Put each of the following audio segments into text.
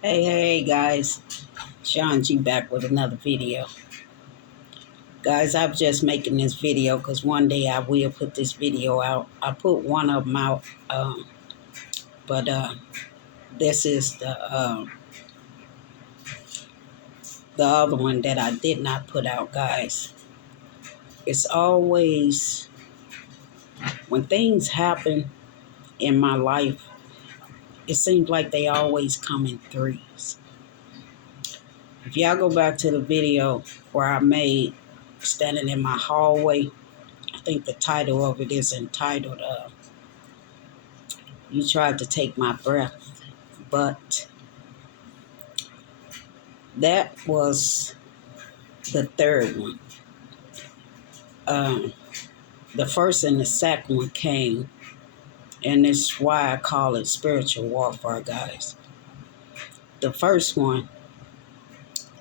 Hey guys, Sean G back with another video. Guys, I'm just making this video because one day I will put this video out. I put one of them out, but this is the other one that I did not put out, guys. It's always, when things happen in my life, it seems like they always come in threes. If y'all go back to the video where I made standing in my hallway, I think the title of it is entitled, You Tried to Take My Breath. But that was the third one. The first and the second one came, and it's why I call it spiritual warfare, guys. The first one,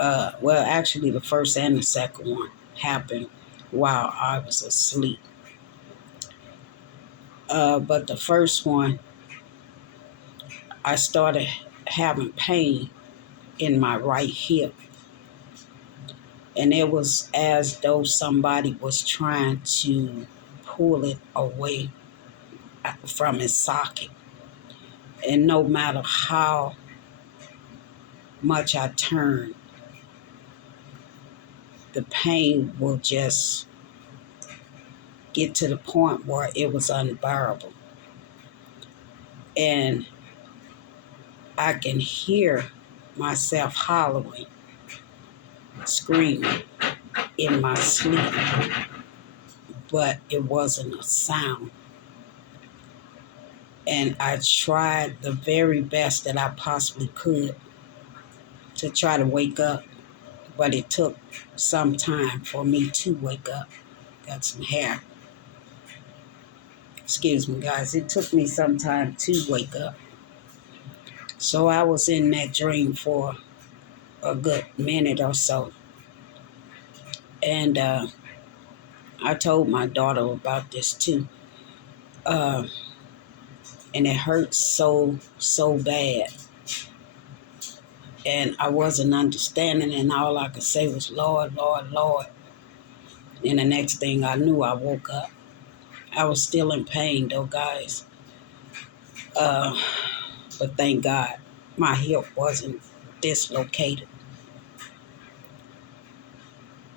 actually the first and the second one happened while I was asleep. But the first one, I started having pain in my right hip. And it was as though somebody was trying to pull it away from its socket. And no matter how much I turned, the pain will just get to the point where it was unbearable. And I can hear myself hollering, screaming in my sleep, but it wasn't a sound. And I tried the very best that I possibly could to try to wake up, but it took some time for me to wake up. Got some hair. Excuse me, guys. It took me some time to wake up. So I was in that dream for a good minute or so. And I told my daughter about this too. And it hurt so bad. And I wasn't understanding, and all I could say was, Lord, Lord, Lord. And the next thing I knew, I woke up. I was still in pain, though, guys. But thank God, my hip wasn't dislocated.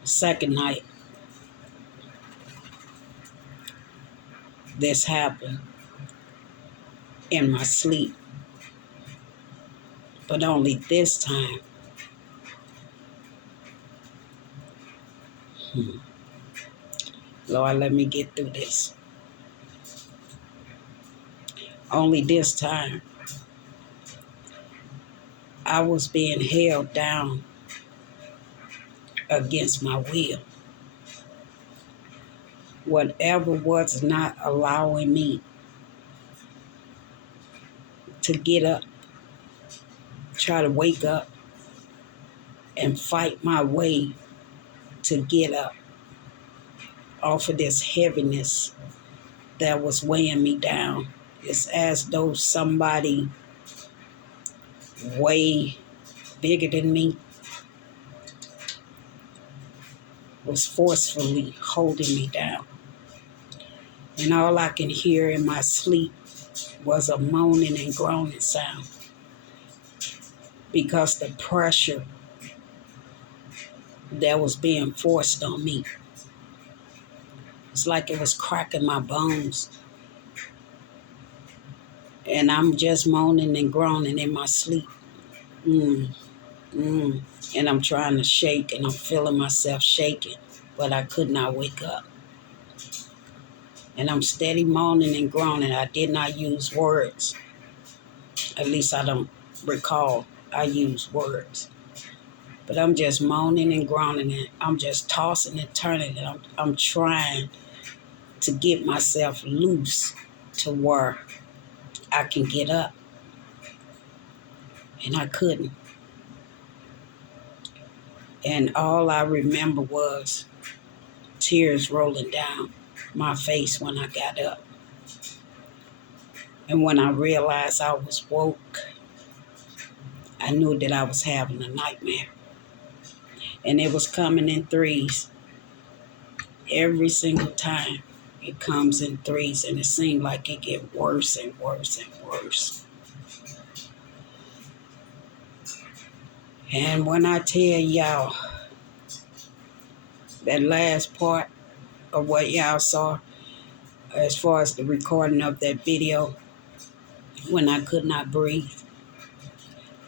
Second night, this happened in my sleep. But only this time, Lord, let me get through this. Only this time, I was being held down against my will. Whatever was not allowing me to get up, try to wake up, and fight my way to get up off of this heaviness that was weighing me down. It's as though somebody way bigger than me was forcefully holding me down. And all I can hear in my sleep was a moaning and groaning sound, because the pressure that was being forced on me, it's like it was cracking my bones. And I'm just moaning and groaning in my sleep. And I'm trying to shake, and I'm feeling myself shaking, but I could not wake up. And I'm steady moaning and groaning. I did not use words. At least I don't recall I used words. But I'm just moaning and groaning, and I'm just tossing and turning, and I'm trying to get myself loose to where I can get up. And I couldn't. And all I remember was tears rolling down my face when I got up. And when I realized I was woke, I knew that I was having a nightmare. And it was coming in threes. Every single time it comes in threes, and it seemed like it get worse and worse and worse. And when I tell y'all that last part of what y'all saw, as far as the recording of that video, when I could not breathe,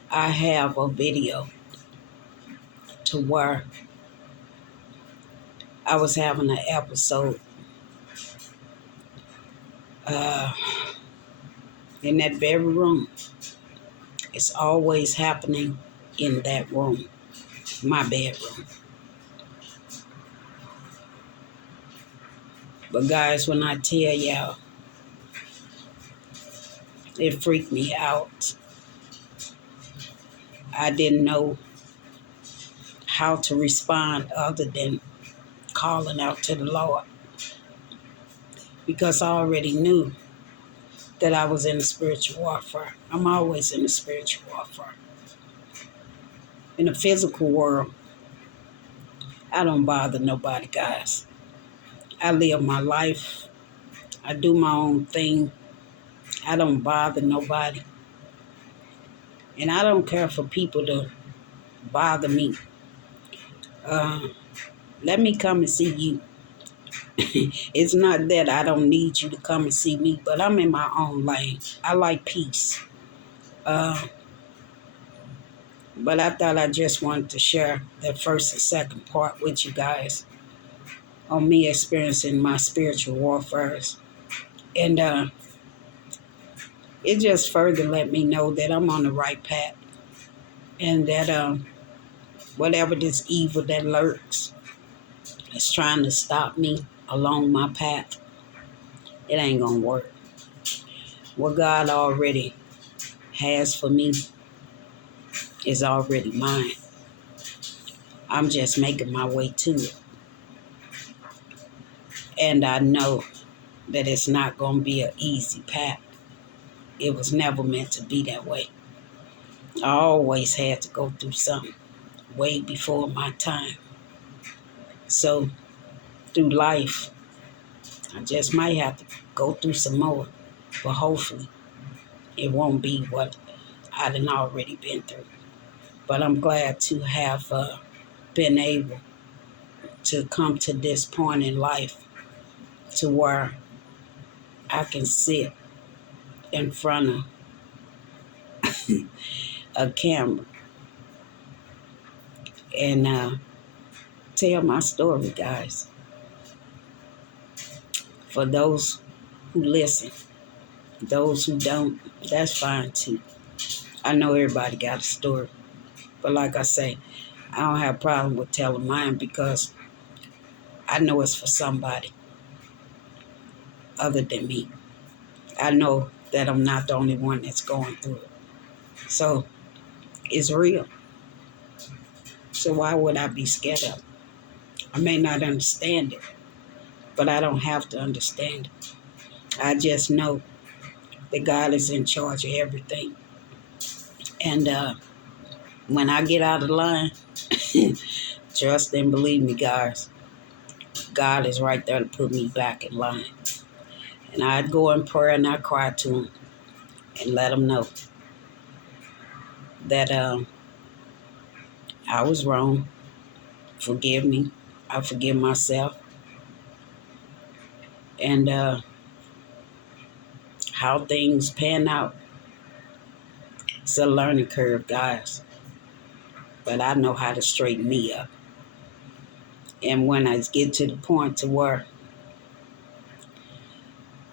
I have a video to where I was having an episode in that very room. It's always happening in that room, my bedroom. But guys, when I tell y'all, it freaked me out. I didn't know how to respond other than calling out to the Lord, because I already knew that I was in the spiritual warfare. I'm always in the spiritual warfare. In the physical world, I don't bother nobody, guys. I live my life. I do my own thing. I don't bother nobody. And I don't care for people to bother me. Let me come and see you. It's not that I don't need you to come and see me, but I'm in my own lane. I like peace. But I thought I just wanted to share that first and second part with you guys on me experiencing my spiritual warfare. And it just further let me know that I'm on the right path, and that whatever this evil that lurks is trying to stop me along my path, it ain't gonna work. What God already has for me is already mine. I'm just making my way to it. And I know that it's not going to be an easy path. It was never meant to be that way. I always had to go through something way before my time. So through life, I just might have to go through some more. But hopefully it won't be what I done already been through. But I'm glad to have been able to come to this point in life to where I can sit in front of a camera and tell my story, guys. For those who listen, those who don't, that's fine too. I know everybody got a story. But like I say, I don't have a problem with telling mine, because I know it's for somebody other than me. I know that I'm not the only one that's going through it. So it's real. So why would I be scared of it? I may not understand it, but I don't have to understand it. I just know that God is in charge of everything. And when I get out of line, trust and believe me, guys, God is right there to put me back in line. And I'd go in prayer and I'd cry to him and let him know that I was wrong. Forgive me. I forgive myself. And how things pan out, it's a learning curve, guys. But I know how to straighten me up. And when I get to the point to where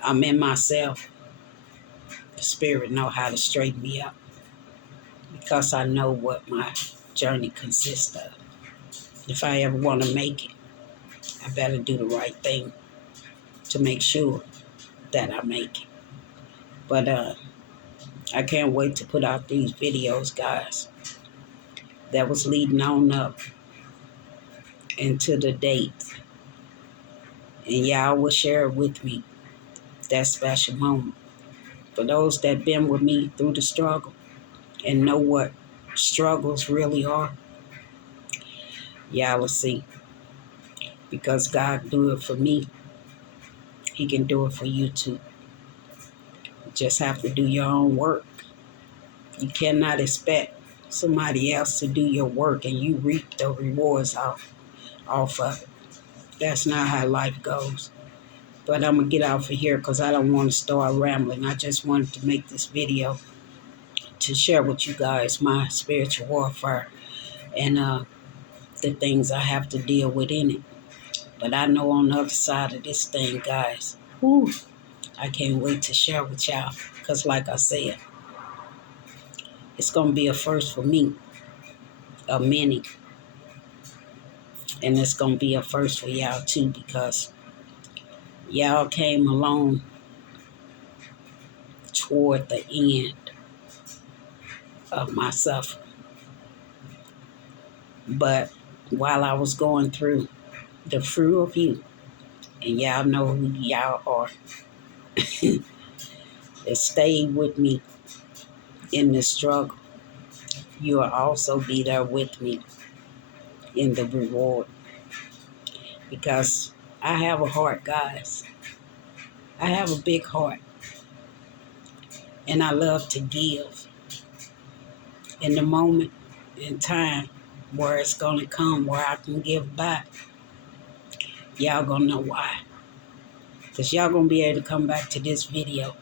I'm in myself, the Spirit know how to straighten me up, because I know what my journey consists of. If I ever want to make it, I better do the right thing to make sure that I make it. But I can't wait to put out these videos, guys, that was leading on up into the date. And y'all will share with me that special moment. For those that been with me through the struggle and know what struggles really are, y'all will see. Because God do it for me, He can do it for you too. You just have to do your own work. You cannot expect somebody else to do your work and you reap the rewards off of it. That's not how life goes. But I'm going to get off of here because I don't want to start rambling. I just wanted to make this video to share with you guys my spiritual warfare and the things I have to deal with in it. But I know on the other side of this thing, guys, whew, I can't wait to share with y'all. Because like I said, it's going to be a first for me, a many. And it's going to be a first for y'all too, because y'all came along toward the end of my suffering. But while I was going through, the fruit of you, and y'all know who y'all are, that stayed with me in the struggle, you will also be there with me in the reward. Because I have a heart, guys. I have a big heart. And I love to give. In the moment in time where it's going to come, where I can give back, y'all going to know why. Because y'all going to be able to come back to this video,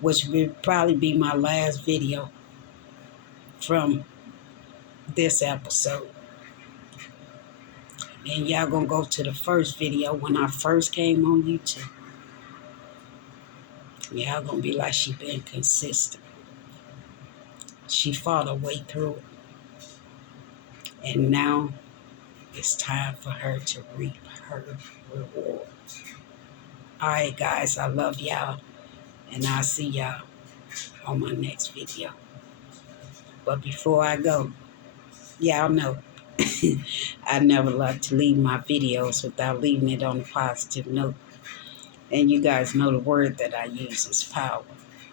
which will probably be my last video from this episode. And y'all going to go to the first video when I first came on YouTube. Y'all going to be like, she been consistent. She fought her way through it. And now it's time for her to reap her reward. All right, guys, I love y'all. And I'll see y'all on my next video. But before I go, y'all know I never like to leave my videos without leaving it on a positive note. And you guys know the word that I use is power.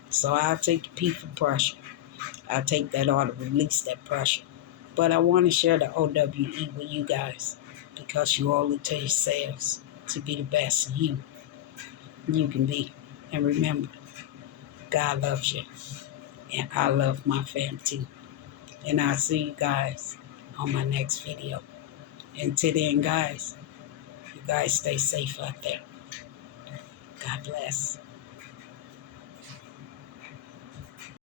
So I'll take the people pressure. I'll take that order, release that pressure. But I want to share the OWE with you guys, because you owe it to yourselves to be the best you can be. And remember, God loves you. And I love my family too. And I'll see you guys on my next video. Until then, guys, you guys stay safe out there. God bless.